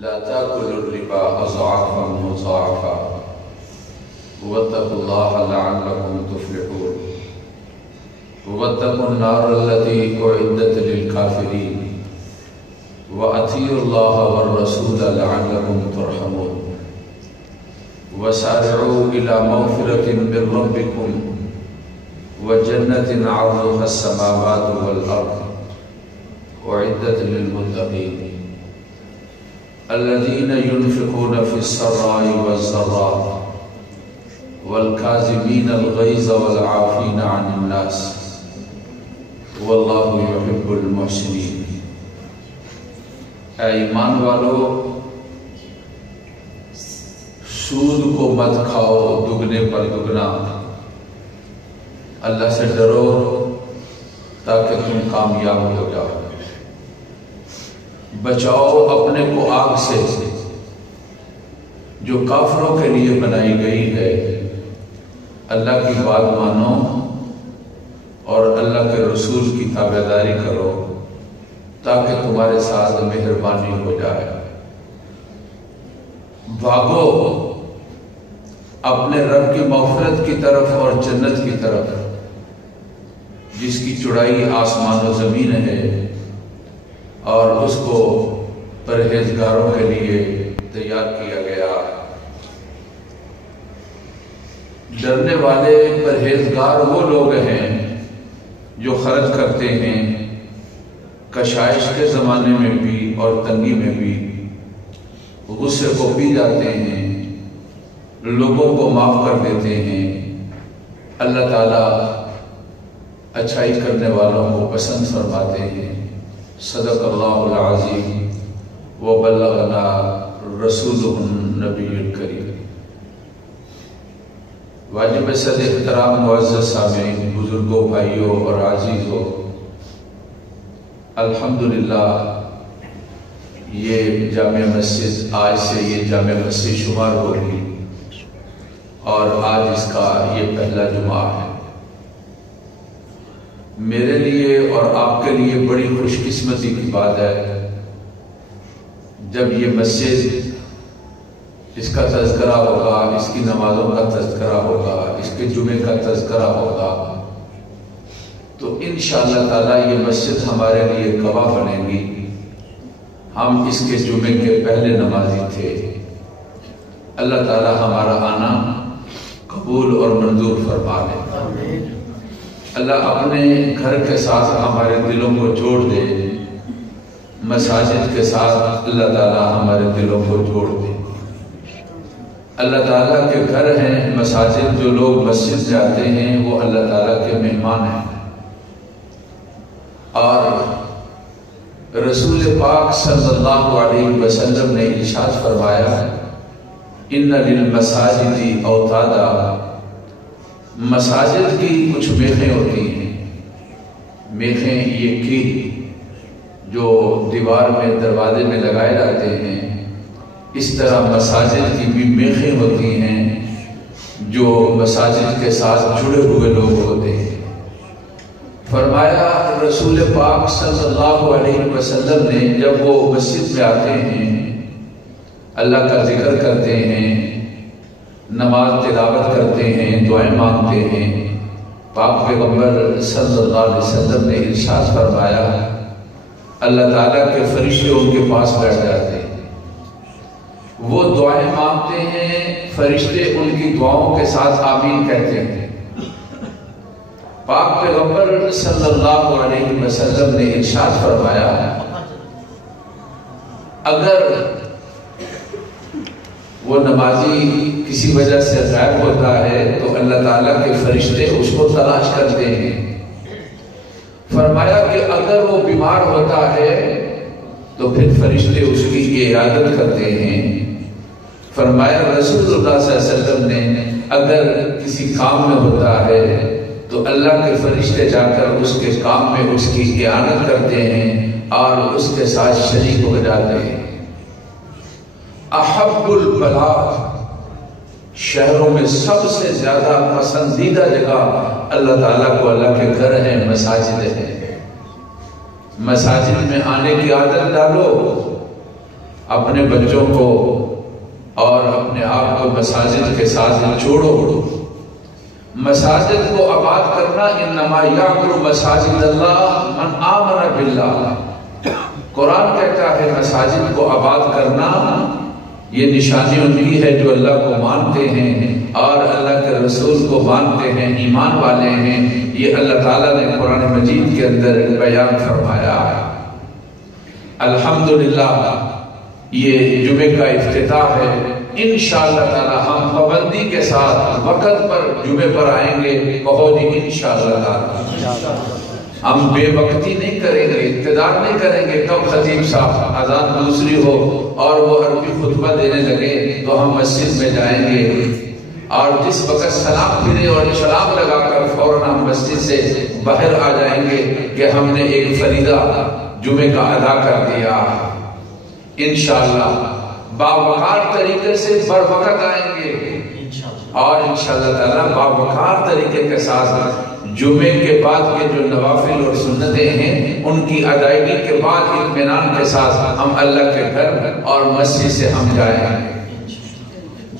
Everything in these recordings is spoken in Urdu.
لا تأكلوا الربا أضعافا مضاعفا واتقوا الله لعلكم تفلحون واتقوا النار التي أعدت للكافرين وأطيعوا الله والرسول لعلكم ترحمون وسارعوا إلى مغفرة من ربكم وجنة عرضها السماوات والأرض أعدت للمتقين الذين ينفقون في السراء والضراء والكاظمين الغيظ والعافين عن الناس والله يحب المحسنين۔ اے ایمان والو، سود کو مت کھاؤ دگنے پر دگنا، اللہ سے ڈرو تاکہ تم کامیاب ہو جاؤ۔ بچاؤ اپنے کو آگ سے جو کافروں کے لیے بنائی گئی ہے۔ اللہ کی بات مانو اور اللہ کے رسول کی تابعداری کرو تاکہ تمہارے ساتھ مہربانی ہو جائے۔ بھاگو اپنے رب کی مغفرت کی طرف اور جنت کی طرف جس کی چوڑائی آسمان و زمین ہے، اور اس کو پرہیزگاروں کے لیے تیار کیا گیا۔ ڈرنے والے پرہیزگار وہ لوگ ہیں جو خرچ کرتے ہیں کشائش کے زمانے میں بھی اور تنگی میں بھی، غصے کو پی جاتے ہیں، لوگوں کو معاف کر دیتے ہیں۔ اللہ تعالیٰ اچھائی کرنے والوں کو پسند فرماتے ہیں۔ صدق اللہ العظیم وبلغنا رسولہ النبی الکریم۔ واجب صد احترام معزز سامعین، بزرگوں، بھائیوں اور عزیزوں، الحمدللہ یہ جامع مسجد آج سے یہ جامع مسجد شمار ہوگی اور آج اس کا یہ پہلا جمعہ ہے۔ میرے لیے اور آپ کے لیے بڑی خوش قسمتی کی بات ہے جب یہ مسجد، اس کا تذکرہ ہوگا، اس کی نمازوں کا تذکرہ ہوگا، اس کے جمعے کا تذکرہ ہوگا، تو انشاءاللہ تعالیٰ یہ مسجد ہمارے لیے گواہ بنے گی۔ ہم اس کے جمعے کے پہلے نمازی تھے۔ اللہ تعالیٰ ہمارا آنا قبول اور منظور فرما لے۔ اللہ اپنے گھر کے ساتھ ہمارے دلوں کو جوڑ دے، مساجد کے ساتھ اللہ تعالیٰ ہمارے دلوں کو جوڑ دے۔ اللہ تعالیٰ کے گھر ہیں مساجد، جو لوگ مسجد جاتے ہیں وہ اللہ تعالیٰ کے مہمان ہیں۔ اور رسول پاک صلی اللہ علیہ وسلم نے ارشاد فرمایا، ان للمساجد اوتادا، مساجد کی کچھ میخیں ہوتی ہیں۔ میخیں یہ کی جو دیوار میں دروازے میں لگائے جاتے ہیں، اس طرح مساجد کی بھی میخیں ہوتی ہیں جو مساجد کے ساتھ جڑے ہوئے لوگ ہوتے ہیں۔ فرمایا رسول پاک صلی اللہ علیہ وسلم نے، جب وہ مسجد میں آتے ہیں، اللہ کا ذکر کرتے ہیں، نماز تلاوت کرتے ہیں، دعائیں مانگتے ہیں، پاک پیغمبر صلی اللہ علیہ وسلم نے ارشاد فرمایا اللہ تعالیٰ کے فرشتے ان کے پاس بیٹھ جاتے ہیں، وہ دعائیں مانگتے ہیں، فرشتے ان کی دعاؤں کے ساتھ آمین کہتے ہیں۔ پاک پیغمبر صلی اللہ علیہ وسلم نے ارشاد فرمایا اگر وہ نمازی کسی وجہ سے غائب ہوتا ہے تو اللہ تعالیٰ کے فرشتے اس کو تلاش کرتے ہیں۔ فرمایا کہ اگر وہ بیمار ہوتا ہے تو پھر فرشتے اس کی عیادت کرتے ہیں۔ فرمایا رسول اللہ صلی اللہ علیہ وسلم نے اگر کسی کام میں ہوتا ہے تو اللہ کے فرشتے جا کر اس کے کام میں اس کی اعانت کرتے ہیں اور اس کے ساتھ شریک ہو جاتے ہیں۔ احب البلاد، شہروں میں سب سے زیادہ پسندیدہ جگہ اللہ تعالیٰ کو اللہ کے گھر ہیں، مساجد ہیں۔ مساجد میں آنے کی عادت ڈالو، اپنے بچوں کو اور اپنے آپ کو مساجد کے ساتھ جوڑو۔ مساجد کو آباد کرنا، انما یعمر مساجد اللہ من آمن باللہ، قرآن کہتا ہے مساجد کو آباد کرنا یہ نشانی ان کی ہے جو اللہ کو مانتے ہیں اور اللہ کے رسول کو مانتے ہیں، ایمان والے ہیں۔ یہ اللہ تعالیٰ نے قرآن مجید کے اندر بیان فرمایا ہے۔ الحمدللہ یہ جمعے کا افتتاح ہے، انشاءاللہ تعالی ہم پابندی کے ساتھ وقت پر جمعے پر آئیں گے، کہو جی انشاءاللہ تعالی۔ ہم بے وقتی نہیں کریں گے، اقتدار نہیں کریں گے۔ کب خطیب صاحب اذان دوسری ہو اور وہ عربی خطبہ دینے لگے تو ہم مسجد میں جائیں گے، اور جس وقت سلام پھرے اور سلام لگا کر فوراً ہم مسجد سے باہر آ جائیں گے کہ ہم نے ایک فریضہ جمعے کا ادا کر دیا۔ انشاءاللہ باوقار طریقے سے بر وقت آئیں گے اور انشاءاللہ تعالی باوقار طریقے کے ساتھ جمعے کے بعد کے جو نوافل اور سنتیں ہیں ان کی ادائیگی کے بعد اطمینان کے ساتھ ہم اللہ کے گھر اور مسجد سے ہم جائیں۔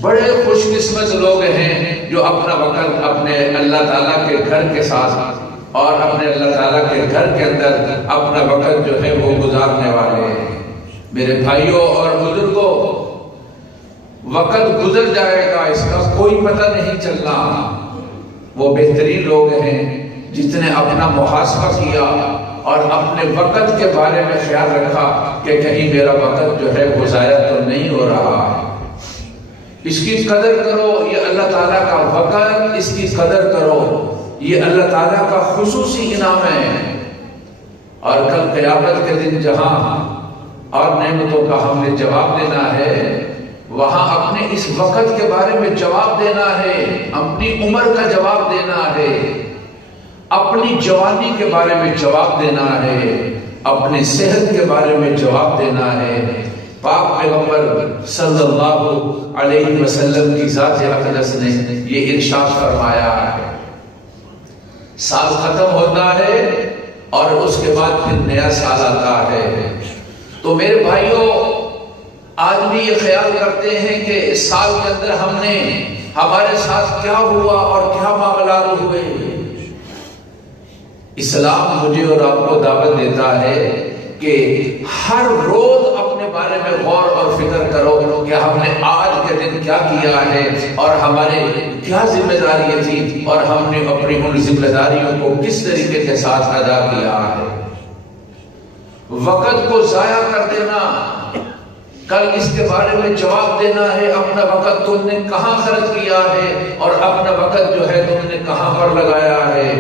بڑے خوش قسمت لوگ ہیں جو اپنا وقت اپنے اللہ تعالیٰ کے گھر کے ساتھ اور اپنے اللہ تعالیٰ کے گھر کے اندر اپنا وقت جو ہے وہ گزارنے والے ہیں۔ میرے بھائیوں اور بزرگوں، وقت گزر جائے گا، اس کا کوئی پتہ نہیں چلنا۔ وہ بہترین لوگ ہیں جس نے اپنا محاسبہ کیا اور اپنے وقت کے بارے میں خیال رکھا کہ کہیں میرا وقت جو ہے وہ ضائع تو نہیں ہو رہا ہے۔ اس کی قدر کرو، یہ اللہ تعالیٰ کا وقت، اس کی قدر کرو، یہ اللہ تعالیٰ کا خصوصی انعام ہے۔ اور کل قیامت کے دن جہاں اور نعمتوں کا ہم نے جواب دینا ہے، وہاں اپنے اس وقت کے بارے میں جواب دینا ہے، اپنی عمر کا جواب دینا ہے، اپنی جوانی کے بارے میں جواب دینا ہے، اپنی صحت کے بارے میں جواب دینا ہے۔ پاک پیغمبر صلی اللہ علیہ وسلم کی ذات اقدس نے یہ ارشاد فرمایا ہے، سال ختم ہوتا ہے اور اس کے بعد پھر نیا سال آتا ہے۔ تو میرے بھائیوں، آدمی یہ خیال کرتے ہیں کہ اس سال کے اندر ہم نے ہمارے ساتھ کیا ہوا اور کیا معاملات ہوئے۔ اسلام مجھے اور آپ کو دعوت دیتا ہے کہ ہر روز اپنے بارے میں غور اور فکر کرو کہ ہم نے آج کے دن کیا کیا ہے اور ہمارے کیا ذمہ داریاں تھی اور ہم نے اپنی ان ذمہ داریوں کو کس طریقے کے ساتھ ادا کیا ہے۔ وقت کو ضائع کر دینا، کل اس کے بارے میں جواب دینا ہے، اپنا وقت تم نے کہاں خرچ کیا ہے اور اپنا وقت جو ہے تم نے کہاں پر لگایا ہے۔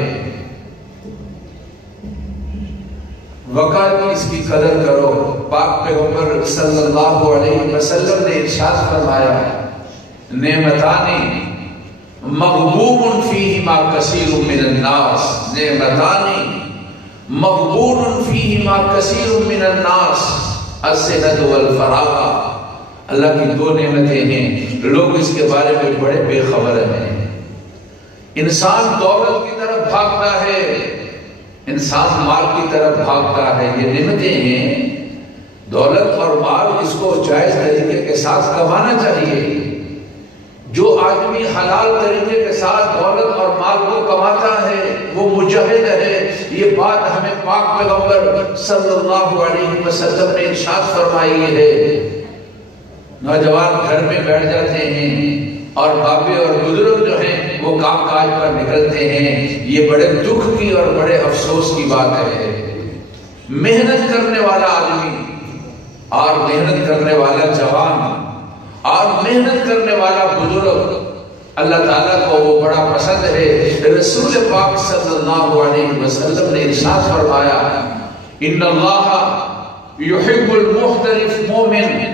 وقت اس کی قدر کرو۔ پاک پیغمبر صلی اللہ علیہ وسلم نے ارشاد فرمایا، نعمتانی مغبون فیہما کثیر من الناس، نعمتانی مغبون فیہما کثیر من الناس، الصحت والفراغ۔ اللہ کی دو نعمتیں ہیں، لوگ اس کے بارے میں بڑے بے خبر ہیں۔ انسان دولت کی طرف بھاگتا ہے، انسان مال کی طرف بھاگتا ہے، یہ نعمتیں ہیں۔ دولت اور مال اس کو جائز طریقے کے ساتھ کمانا چاہیے۔ جو آدمی حلال طریقے کے ساتھ دولت اور مال کو کماتا ہے وہ مجاہد ہے۔ یہ بات ہمیں پاک پیغمبر صلی اللہ علیہ وسلم نے ارشاد فرمائی ہے۔ نوجوان گھر میں بیٹھ جاتے ہیں اور بابے اور بزرگ جو ہیں وہ کام کاج پر نکلتے ہیں، یہ بڑے دکھ کی اور بڑے افسوس کی بات ہے۔ محنت کرنے والا آدمی اور محنت کرنے والا جوان اور محنت کرنے والا بزرگ اللہ تعالیٰ کو وہ بڑا پسند ہے۔ رسول پاک صلی اللہ علیہ وسلم نے ارشاد فرمایا، ان اللہ یحب المحترف مومن،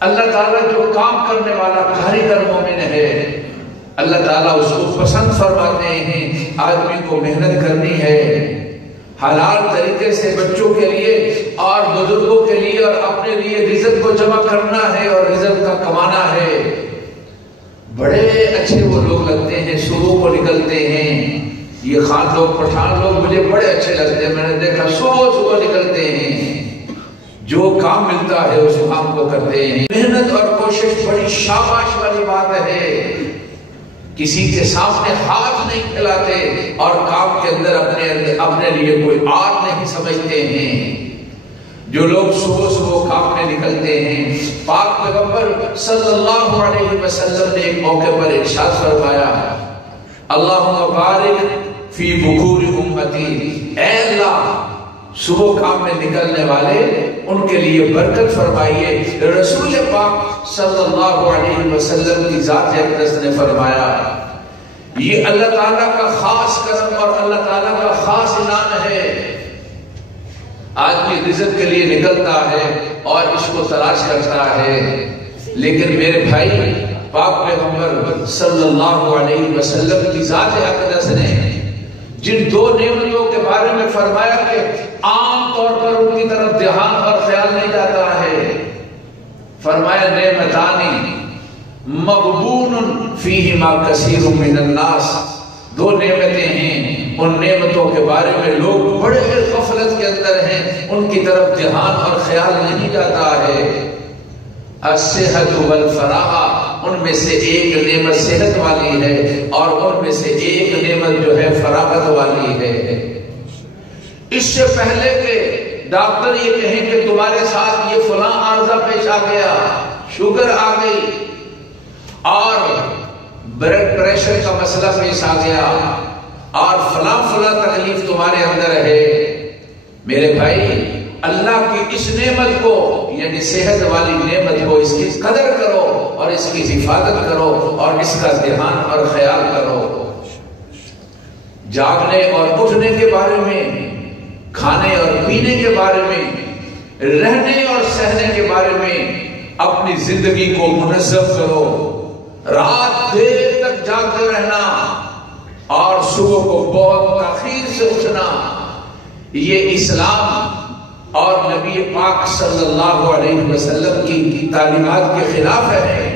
اللہ تعالیٰ جو کام کرنے والا کاریگر مومن ہے، اللہ تعالیٰ اس کو پسند فرماتے ہیں۔ آدمی کو محنت کرنی ہے، حلال طریقے سے بچوں کے لیے اور بزرگوں کے لیے اور اپنے لیے رزق کو جمع کرنا ہے اور رزق کا کمانا ہے۔ بڑے اچھے وہ لوگ لگتے ہیں، صبح کو نکلتے ہیں، یہ خان لوگ پٹھان لوگ مجھے بڑے اچھے لگتے ہیں، میں نے دیکھا صبح نکلتے ہیں، جو کام ملتا ہے اس کام کو کرتے ہیں. محنت اور کوشش بڑی شاباش والی بات ہے. کسی کے سامنے ہاتھ نہیں پھیلاتے اور کام کے اندر اپنے لیے کوئی آر نہیں سمجھتے ہیں. جو لوگ صبح صبح کام میں نکلتے ہیں، پاک پیغمبر صلی اللہ علیہ وسلم نے ایک موقع پر ارشاد فرمایا، اللہم بارک فی بکور امتی، اے اللہ صبح کام میں نکلنے والے ان کے لیے برکت فرمائیے. رسول پاک صلی اللہ علیہ وسلم کی ذات اقدس نے فرمایا یہ اللہ تعالیٰ کا خاص کرم اور اللہ تعالیٰ کا خاص انعام ہے. آدمی رزق کے لیے نکلتا ہے اور اس کو تلاش کرتا ہے، لیکن میرے بھائی پاک پیغمبر صلی اللہ علیہ وسلم کی ذات اقدس نے جن دو نعمتوں کے بارے میں فرمایا کہ عام طور پر ان کی طرف دھیان اور خیال نہیں جاتا ہے، فرمایا نعمتانی مغبون فیہما کثیر من الناس، دو نعمتیں ہیں ان نعمتوں کے بارے میں لوگ بڑے غفلت کے اندر ہیں، ان کی طرف دھیان اور خیال نہیں جاتا ہے. الصحت والفراغ، ان میں سے ایک نعمت صحت والی ہے اور ان میں سے ایک نعمت جو ہے فراغت والی ہے. اس سے پہلے کہ ڈاکٹر یہ کہیں کہ تمہارے ساتھ یہ فلاں عارضہ پیش آ گیا، شوگر آ گئی اور بلڈ پریشر کا مسئلہ پیش آ گیا اور فلاں فلاں تکلیف تمہارے اندر ہے، میرے بھائی اللہ کی اس نعمت کو یعنی صحت والی نعمت کو اس کی قدر کرو اور اس کی حفاظت کرو اور اس کا دھیان اور خیال کرو. جاگنے اور اٹھنے کے بارے میں، کھانے اور پینے کے بارے میں، رہنے اور سہنے کے بارے میں اپنی زندگی کو منظم کرو. رات دیر تک جاگتے رہنا اور صبح کو بہت تاخیر سے اٹھنا، یہ اسلام اور نبی پاک صلی اللہ علیہ وسلم کی تعلیمات کے خلاف ہے.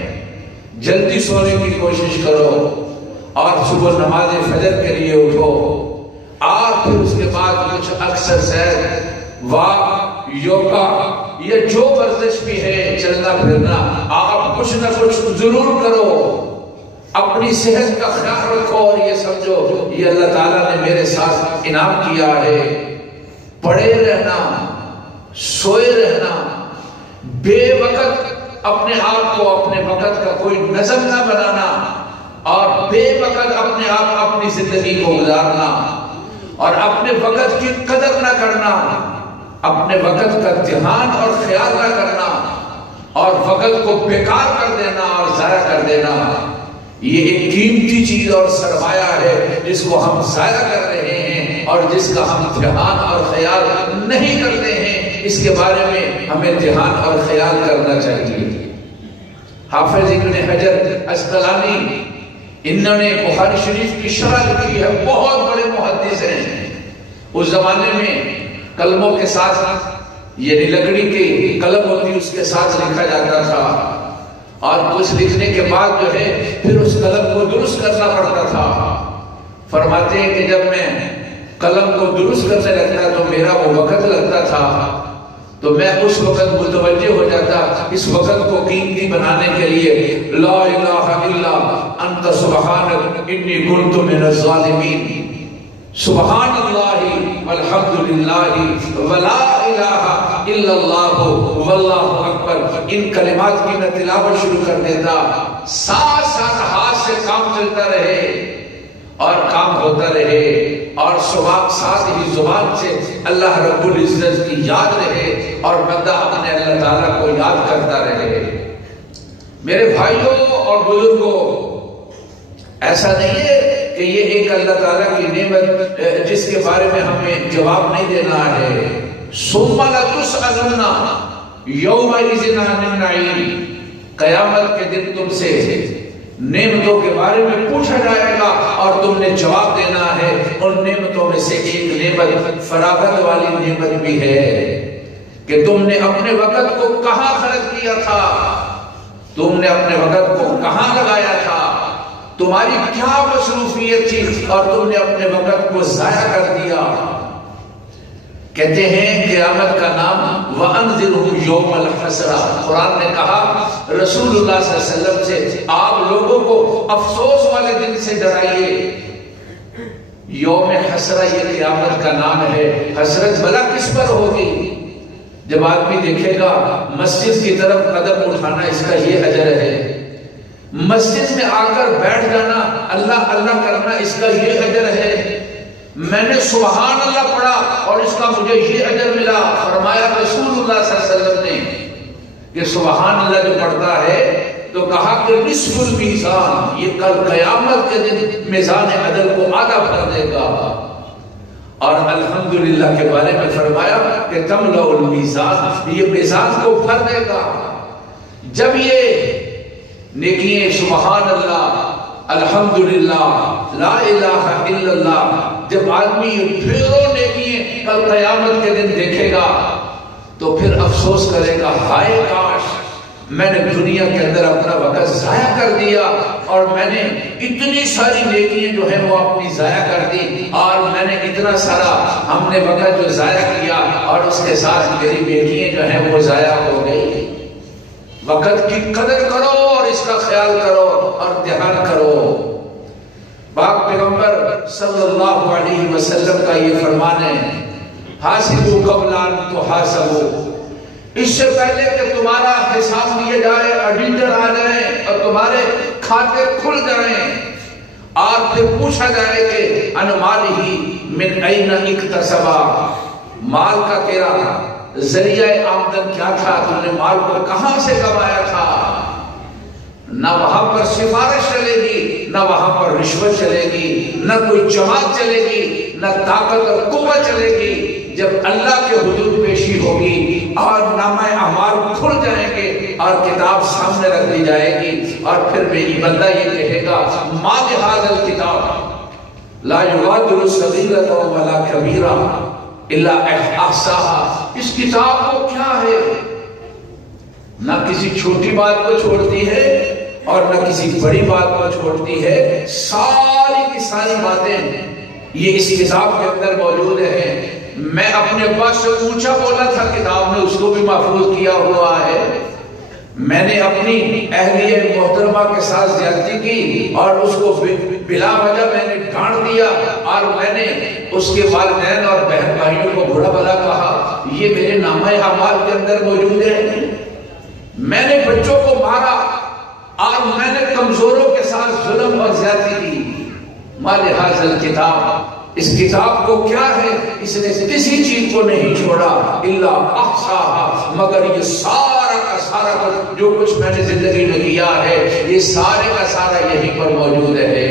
جلدی سونے کی کوشش کرو اور صبح نماز فجر کے لیے اٹھو اور پھر اس کے بعد کچھ ایکسرسائز، واک، یوگا، یہ جو ورزش بھی ہے، چلنا پھرنا، آپ کچھ نہ کچھ ضرور کرو. اپنی صحت کا خیال رکھو اور یہ سمجھو یہ اللہ تعالیٰ نے میرے ساتھ انعام کیا ہے. پڑے رہنا، سوئے رہنا، بے وقت اپنے آپ کو اپنے وقت کا کوئی نظم نہ بنانا اور بے وقت اپنے آپ اپنی زندگی کو گزارنا اور اپنے وقت کی قدر نہ کرنا، اپنے وقت کا دھیان اور خیال نہ کرنا اور وقت کو بیکار کر دینا اور ضائع کر دینا، یہ ایک قیمتی چیز اور سرمایہ ہے جس کو ہم ضائع کر رہے ہیں اور جس کا ہم دھیان اور خیال نہیں کرتے ہیں. اس کے بارے میں ہمیں دھیان اور خیال کرنا چاہیے. حافظ ابن حجر عسقلانی انہوں نے بخاری شریف کی شرح لکھی ہے، بہت بڑے محدث ہیں. اس زمانے میں قلموں کے ساتھ یعنی لکڑی کی قلم ہوتی اس کے ساتھ لکھا جاتا تھا اور کچھ لکھنے کے بعد جو ہے پھر اس قلم کو درست کرنا پڑتا تھا. فرماتے ہیں کہ جب میں قلم کو درست کرنے لگتا تو میرا وہ وقت لگتا تھا تو میں اس وقت متوجہ ہو جاتا اس وقت کو قیمتی بنانے کے لیے لا الہ الا انت سبحانک انی کنت من الظالمین، سبحان اللہ والحمدللہ ولا الہ الا اللہ واللہ اکبر. ان کلمات کی میں تلاوت شروع کر دیتا، ساتھ ساتھ ہاتھ سے کام چلتا رہے اور کام ہوتا رہے اور ساتھ ہی زبان سے اللہ رب العزت کی یاد رہے اور بندہ اپنے اللہ تعالیٰ کو یاد کرتا رہے. میرے بھائیوں اور بزرگوں، ایسا نہیں ہے کہ یہ ایک اللہ تعالیٰ کی نعمت جس کے بارے میں ہمیں جواب نہیں دینا ہے. ثم لتسألن یومئذ عن النعیم، قیامت کے دن تم سے نعمتوں کے بارے میں پوچھا جائے گا اور تم نے جواب دینا ہے. ان نعمتوں میں سے ایک نعمت فراغت والی نعمت بھی ہے کہ تم نے اپنے وقت کو کہاں خرچ کیا تھا، تم نے اپنے وقت کو کہاں لگایا تھا، تمہاری کیا مصروفیت تھی اور تم نے اپنے وقت کو ضائع کر دیا. کہتے ہیں قیامت کا نام وَأَنذِرْهُمْ يَوْمَ الْحَسْرَةِ، قرآن نے کہا رسول اللہ صلی اللہ علیہ وسلم سے آپ لوگوں کو افسوس والے دن سے ڈرائیے۔ یوم حسرہ یہ قیامت کا نام ہے۔ حسرت بھلا کس پر ہوگی؟ جب آدمی دیکھے گا مسجد کی طرف قدم اٹھانا اس کا یہ اجر ہے، مسجد میں آ کر بیٹھ جانا اللہ اللہ کرنا اس کا یہ اجر ہے، میں نے سبحان اللہ پڑھا اور اس کا مجھے یہ اجر ملا۔ فرمایا رسول اللہ صلی اللہ علیہ وسلم نے کہ سبحان اللہ جو پڑھتا ہے تو کہا کہ نصف المیزان، یہ کل قیامت کے دن میزان عدل کو آدھا کر دے گا۔ اور الحمدللہ کے بارے میں فرمایا کہ تملأ المیزان، یہ میزان کو بھر دے گا۔ جب یہ نیکییں سبحان اللہ الحمدللہ لا الہ الا اللہ، جب آدمی یہ ڈھیروں نیکییں کل قیامت کے دن دیکھے گا تو پھر افسوس کرے گا ہائے کاش میں نے دنیا کے اندر اپنا وقت ضائع کر دیا اور میں نے اتنی ساری نیکیاں جو ہیں وہ اپنی ضائع کر دی، اور میں نے اتنا سارا ہم نے وقت جو ضائع کیا اور اس کے ساتھ میری نیکیاں جو ہیں وہ ضائع ہو گئی۔ وقت کی قدر کرو اور اس کا خیال کرو اور دھیان کرو۔ پاک پیغمبر صلی اللہ علیہ وسلم کا یہ فرمان ہے حاسبوا قبل ان تحاسبوا، اس سے پہلے کہ تمہارا حساب لیا جائے، آڈیٹر آ جائیں اور تمہارے کھاتے کھل جائیں اور پھر پوچھا جائے کہ ان مالہ من این اکتسب، مال کا تیرا ذریعہ آمدن کیا تھا، تم نے مال کو کہاں سے کمایا تھا؟ نہ وہاں پر سفارش چلے گی، نہ وہاں پر رشوت چلے گی، نہ کوئی جماعت چلے گی، نہ طاقت اور قوت چلے گی۔ جب اللہ کے حضور پیشی ہوگی اور نامہ اعمال کھل جائیں گے اور کتاب سامنے رکھ دی جائے گی، اور پھر میری بندہ یہ کہے گا ما لہذا الکتاب لا یغادر صغیرۃ ولا کبیرہ الا احصاها، اس کتاب کو کیا ہے، نہ کسی چھوٹی بات کو چھوڑتی ہے اور نہ کسی بڑی بات کو چھوڑتی ہے، ساری کی ساری باتیں یہ اس کتاب کے اندر موجود ہیں۔ میں اپنے پاس سے اونچا بولا تھا، کتاب نے اس کو بھی محفوظ کیا ہوا ہے۔ میں نے اپنی اہلیہ محترمہ کے ساتھ زیادتی کی اور اس کو بلا وجہ میں نے ڈانٹ دیا اور میں نے اس کے والدین اور بہن بھائیوں کو برا بھلا کہا، یہ میرے نامہ اعمال کے اندر موجود ہے۔ میں نے بچوں کو مارا اور میں نے کمزوروں کے ساتھ ظلم اور زیادتی کی۔ ما لہذا الکتاب، اس کتاب کو کیا ہے، اس نے کسی چیز کو نہیں چھوڑا الا احصاها، مگر یہ سارا کا سارا جو کچھ میں نے زندگی میں کیا ہے یہ سارے کا سارا یہیں پر موجود ہے۔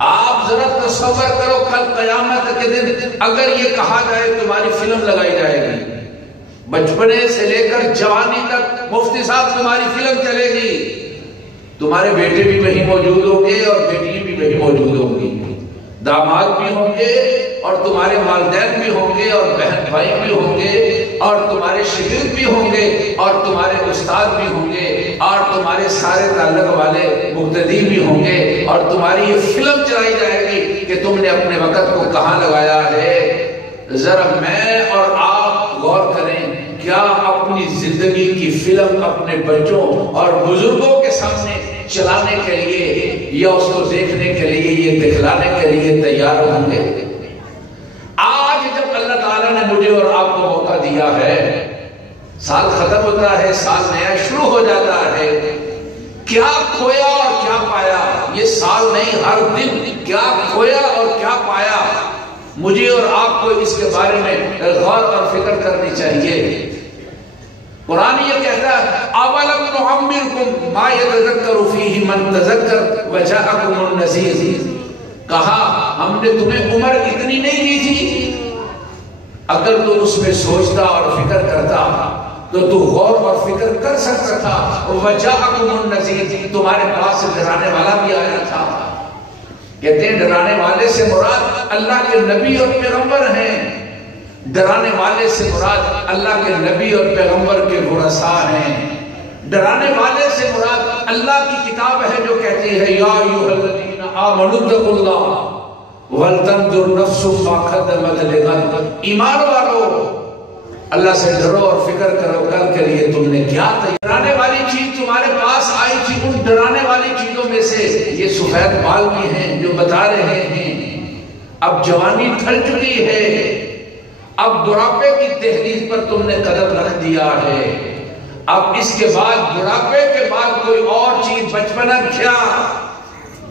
آپ ذرا تصور کرو کل قیامت کے دن اگر یہ کہا جائے تمہاری فلم لگائی جائے گی، بچپنے سے لے کر جوانی تک مفتی صاحب تمہاری فلم چلے گی، تمہارے بیٹے بھی وہیں موجود ہوں گے اور بیٹیاں بھی وہیں موجود ہوں گی، داماد بھی ہوں گے اور تمہارے والدین بھی ہوں گے اور بہن بھائی بھی ہوں گے اور تمہارے شاگرد بھی ہوں گے اور تمہارے استاد بھی ہوں گے اور تمہارے سارے تعلق والے مقتدی بھی ہوں گے، اور تمہاری یہ فلم چلائی جائے گی کہ تم نے اپنے وقت کو کہاں لگایا ہے۔ ذرا میں اور آپ غور کریں، کیا اپنی زندگی کی فلم اپنے بچوں اور بزرگوں کے سامنے چلانے کے لیے یا اس کو دیکھنے کے لیے، یہ دکھلانے کے لیے تیار ہوں گے؟ آج جب اللہ تعالیٰ نے مجھے اور آپ کو موقع دیا ہے، سال ختم ہوتا ہے، سال نیا شروع ہو جاتا ہے، کیا کھویا اور کیا پایا؟ یہ سال نہیں، ہر دن کیا کھویا اور کیا پایا، مجھے اور آپ کو اس کے بارے میں غور اور فکر کرنی چاہیے۔ قرآن یہ کہتا ہے اَوَلَمْ نُعَمِّرْكُمْ مَا يَتَذَكَّرُ فِيهِ مَنْ تَذَكَّرَ وَجَاءَكُمُ النَّذِيرُ، کہا ہم نے تمہیں عمر اتنی نہیں دی تھی، اگر تو اس میں سوچتا اور فکر کرتا تو تو غور اور فکر کر سکتا تھا۔ وَجَاءَكُمُ النَّذِيرُ، تمہارے پاس سے ڈرانے والا بھی آیا تھا۔ کہتے ہیں ڈرانے والے سے مراد اللہ کے نبی اور پیغمبر ہیں، ڈرانے والے سے مراد اللہ کے نبی اور پیغمبر کے ورثاء ہیں، ڈرانے والے سے مراد اللہ کی کتاب ہے جو کہتی ہے یا ایھا الذین آمنوا اتقوا اللہ وَلْتَنْظُرْ نَفْسٌ مَا قَدَّمَتْ لِغَدٍ، ایمان والو اللہ سے ڈرو اور فکر کرو کل کے لیے تم نے کیا تیار۔ ڈرانے والی چیز تمہارے پاس آئی تھی، ان ڈرانے والی چیزوں میں سے یہ سفید بال بھی ہیں جو بتا رہے ہیں اب جوانی ڈھل چکی ہے، اب بڑھاپے کی دہلیز پر تم نے قدم رکھ دیا ہے، اب اس کے بعد بڑھاپے کے بعد کوئی اور چیز، بچپنا کیا،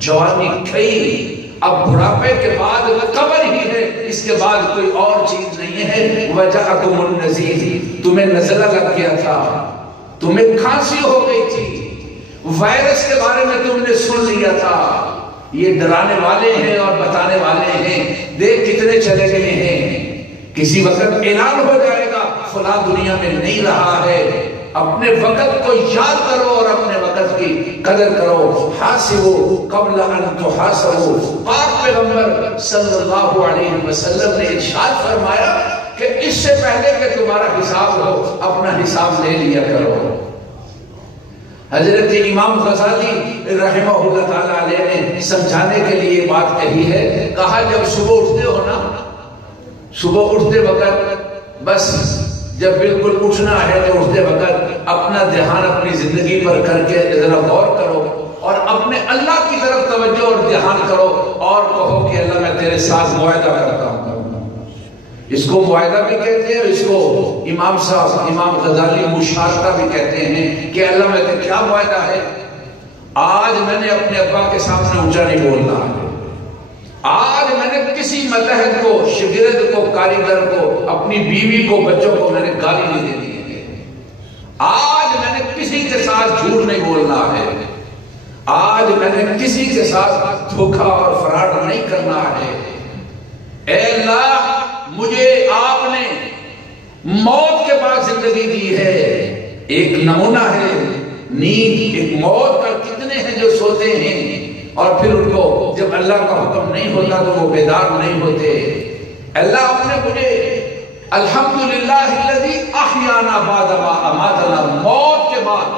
جوانی گئی، اب بڑھاپے کے بعد قبر ہی ہے، اس کے بعد کوئی اور چیز نہیں ہے۔ وَجَاءَكُمُ النَّذِيرُ، تمہیں نزلہ لگ گیا تھا، تمہیں کھانسی ہو گئی تھی، وائرس کے بارے میں تم نے سن لیا تھا، یہ ڈرانے والے ہیں اور بتانے والے ہیں، دیکھ کتنے چلے گئے ہیں، کسی وقت اعلان ہو جائے گا فلاں دنیا میں نہیں رہا ہے۔ اپنے وقت کو یاد کرو اور اپنے وقت کی قدر کرو۔ حاسبوا قبل ان تحاسبوا، پاک پیغمبر صلی اللہ علیہ وسلم نے ارشاد فرمایا کہ اس سے پہلے کہ تمہارا حساب ہو اپنا حساب لے لیا کرو۔ حضرت امام غزالی رحمہ اللہ تعالیٰ علیہ نے سمجھانے کے لیے بات کہی ہے، کہا جب صبح اٹھتے ہو نا، صبح اٹھتے وقت بس جب بالکل اٹھنا ہے تو اٹھتے وقت اپنا دھیان اپنی زندگی پر کر کے ذرا غور کرو اور اپنے اللہ کی طرف توجہ اور دھیان کرو اور کہو کہ اللہ میں تیرے ساتھ معاہدہ کرتا ہوں۔ اس کو معاہدہ بھی کہتے ہیں، اس کو امام صاحب امام غزالی مشارکہ بھی کہتے ہیں کہ اللہ میں تیرے کیا معاہدہ ہے، آج میں نے اپنے ابا کے سامنے اونچا نہیں بولنا ہے، آج میں نے کسی متحد کو، شاگرد کو، کاریگر کو، اپنی بیوی کو، بچوں کو میں نے گالی نہیں دینی ہے، آج میں نے کسی کے ساتھ جھوٹ نہیں بولنا ہے، آج میں نے کسی کے ساتھ دھوکہ اور فراڈ نہیں کرنا ہے۔ اے اللہ مجھے آپ نے موت کے بعد زندگی دی ہے، ایک نمونہ ہے نیند، ایک موت کا کتنے ہیں جو سوتے ہیں اور پھر ان کو جب اللہ کا حکم نہیں ہوتا تو وہ بیدار نہیں ہوتے۔ اللہ آپ نے مجھے الحمدللہ الذی احیانا بعد ما اماتنا، موت کے بعد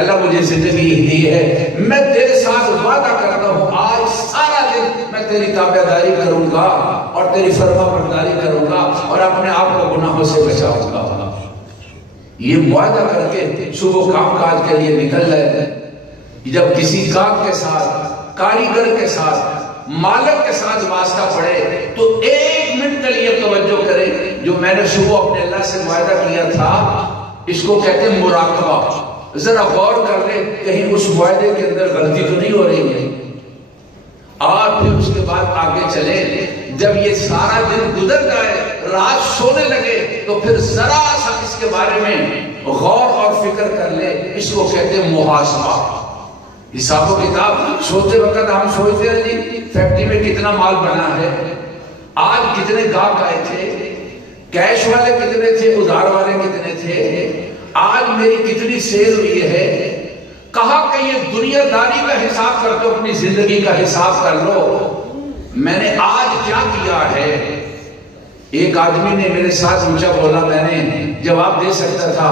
اللہ مجھے زندگی دی ہے، میں تیرے ساتھ وعدہ کرتا ہوں آج سارا دن میں تیری تابعداری کروں گا اور تیری فرما برداری کروں گا اور اپنے آپ کو گناہوں سے بچاؤں گا۔ یہ معاہدہ کر کے صبح کام کاج کے لیے نکل رہے، جب کسی کام کے ساتھ، کاریگر کے ساتھ، مالک کے ساتھ واسطہ پڑے تو ایک منٹ کے لیے توجہ کرے، جو میں نے صبح اپنے اللہ سے معاہدہ کیا تھا اس کو کہتے ہیں مراقبہ، ذرا غور کر لے کہیں اس معاہدے کے اندر غلطی تو نہیں ہو رہی ہے، اور پھر اس کے بعد آگے چلے۔ جب یہ سارا دن گزر جائے، رات سونے لگے تو پھر ذرا سا اس کے بارے میں غور اور فکر کر لے، اس کو کہتے ہیں محاسبہ، حساب و کتاب۔ سوتے وقت ہم سوچتے ہیں جی فیکٹری میں کتنا مال بنا ہے، آج کتنے گاہک آئے تھے، کیش والے کتنے تھے، ادھار والے کتنے تھے، آج میری کتنی سیل ہوئی ہے۔ کہا کہ یہ دنیا داری کا حساب کر دو، اپنی زندگی کا حساب کر لو، میں نے آج کیا کیا ہے۔ ایک آدمی نے میرے ساتھ اونچا بولا، میں نے جواب دے سکتا تھا،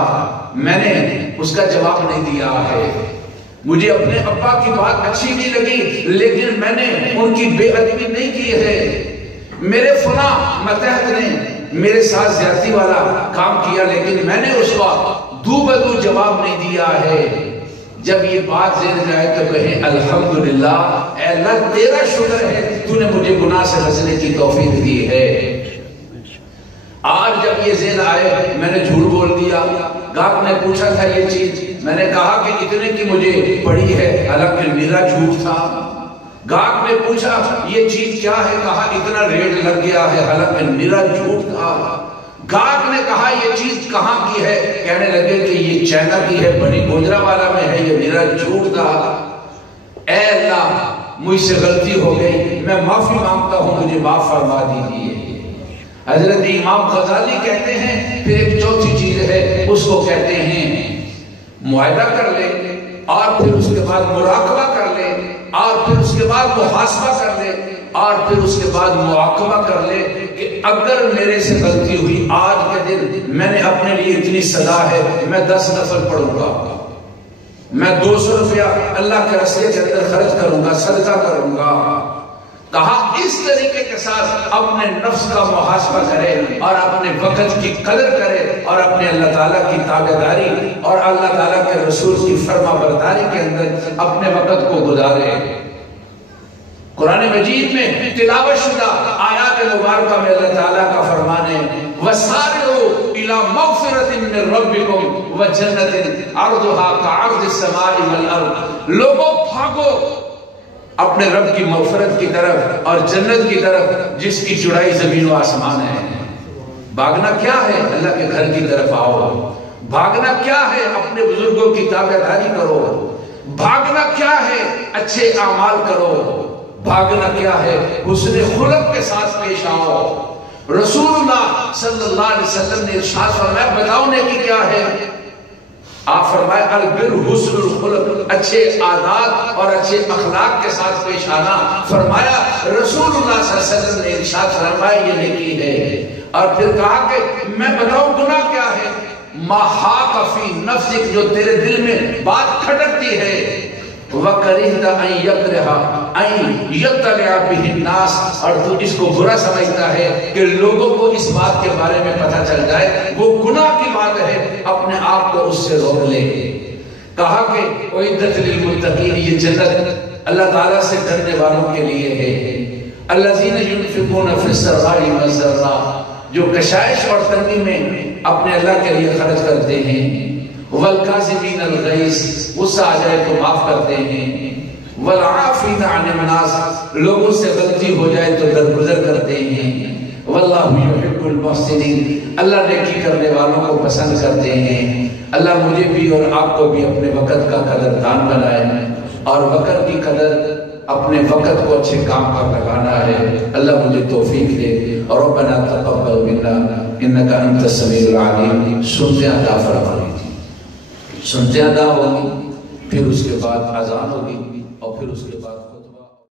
میں نے اس کا جواب نہیں دیا ہے۔ مجھے اپنے ابا کی بات اچھی نہیں لگی لیکن میں نے ان کی بے ادبی نہیں کی ہے، میرے فلاں متحد نے میرے ساتھ زیادتی والا کام کیا لیکن میں نے اس کا دو بدو جواب نہیں دیا ہے۔ جب یہ بات ذہن جائے تو کہیں الحمدللہ، اے اللہ تیرا شکر ہے تو نے مجھے گناہ سے بچنے کی توفیق دی ہے۔ آج جب یہ ذہن آئے میں نے جھوٹ بول دیا، گاہک نے پوچھا تھا یہ چیز، میں نے کہا کہ اتنے کی مجھے پڑی ہے، حالانکہ میرا جھوٹ تھا۔ گاہک نے پوچھا یہ چیز کیا ہے، کہا اتنا ریٹ لگ گیا ہے، حالانکہ میرا جھوٹ تھا۔ گاہک نے کہا یہ چیز کہاں کی ہے، کہنے لگے کہ یہ چائنا کی ہے، بڑی گوجرانوالہ میں ہے، یہ میرا جھوٹ تھا۔ اے اللہ مجھ سے غلطی ہو گئی، میں معافی مانگتا ہوں، مجھے معاف فرما دیجیے۔ حضرت امام غزالی کہتے ہیں پھر ایک چوتھی چیز ہے، اس کو کہتے ہیں معاہدہ کر لے اور پھر اس کے بعد مراقبہ کر لے اور پھر اس کے بعد محاسبہ کر لے اور پھر اس کے بعد مراقبہ کر لے کہ اگر میرے سے غلطی ہوئی آج کے دن میں نے اپنے لیے اتنی سزا ہے، میں 10 نفل پڑھوں گا، میں 200 روپیہ اللہ کے راستے کے اندر خرچ کروں گا، صدقہ کروں گا، کہا اس طریقے کے ساتھ اپنے نفس کا محاسبہ کرے اور اپنے وقت کی قدر کرے اور اپنے اللہ تعالیٰ کی تابعداری اور اللہ تعالیٰ کے رسول کی فرما برداری کے اندر اپنے وقت کو گزارے۔ قرآن مجید میں تلاوت شدہ آیات مبارکہ میں اللہ تعالیٰ کا فرمان ہے وَسَارِعُوا إِلَى مَغْفِرَةٍ مِّن رَبِّكُمْ وَجَنَّةٍ عَرْضُهَا كَعَرْضِ السَّمَاءِ وَالْأَرْضِ، لوگوں بھاگو اپنے رب کی مغفرت کی طرف اور جنت کی طرف جس کی چوڑائی زمین و آسمان ہے۔ بھاگنا کیا ہے؟ اللہ کے گھر کی طرف آؤ۔ بھاگنا کیا ہے؟ اپنے بزرگوں کی تابعداری کرو۔ بھاگنا کیا ہے؟ اچھے اعمال کرو۔ بھاگنا کیا ہے؟ حسن خلق کے ساتھ پیش آؤ۔ رسول اللہ صلی اللہ علیہ وسلم نے ارشاد فرمایا بتاؤ نیکی کیا ہے؟ آپ فرمائے البر حسن الخلق، اچھے عادات اور اچھے اخلاق کے ساتھ پیش آنا۔ فرمایا رسول اللہ صلی اللہ علیہ وسلم نے ارشاد فرمایا یہ نیکی ہے۔ اور پھر کہا کہ میں بتاؤں گناہ کیا ہے؟ ما حاق فی نفسک، جو تیرے دل میں بات کھٹکتی ہے۔ وَكَرِهْتَ أَن يَكْرِهَا أَن يَطَّلِعَ بِهِ النَّاسِ، اور تو اس کو برا سمجھتا ہے کہ لوگوں کو اس بات کے بارے میں پتہ چل جائے، وہ گناہ کی بات ہے، اپنے آپ کو اس سے روک لے۔ کہا کہ اُعِدَّتْ لِلْمُتَّقِينَ، یہ جنت اللہ تعالیٰ سے ڈرنے والوں کے لیے ہے۔ الَّذِينَ يُنْفِقُونَ فِي السَّرَّاءِ وَالضَّرَّاءِ، جو کشائش اور تنگی میں اپنے اللہ کے لیے خرچ کرتے ہیں۔ وَالْكَاظِمِينَ الْغَيْظَ، غصہ آ جائے تو معاف کرتے ہیں۔ وَالْعَافِينَ عَنِ النَّاسِ، لوگوں سے غلطی ہو جائے تو درگزر کرتے ہیں۔ وَاللَّهُ يُحِبُّ الْمُحْسِنِينَ، اللہ نیکی کرنے والوں کو پسند کرتے ہیں۔ اللہ مجھے بھی اور آپ کو بھی اپنے وقت کا قدردان بنائے اور وقت کی قدر اپنے وقت کو اچھے کام پر لگانا ہے۔ اللہ مجھے توفیق دے۔ اور ربنا تقبل منا انک انت السمیع العلیم، سنتے ادا فرما لیجیے۔ سنتے ادا ہوگی، پھر اس کے بعد اذان ہوگی اور پھر اس کے بعد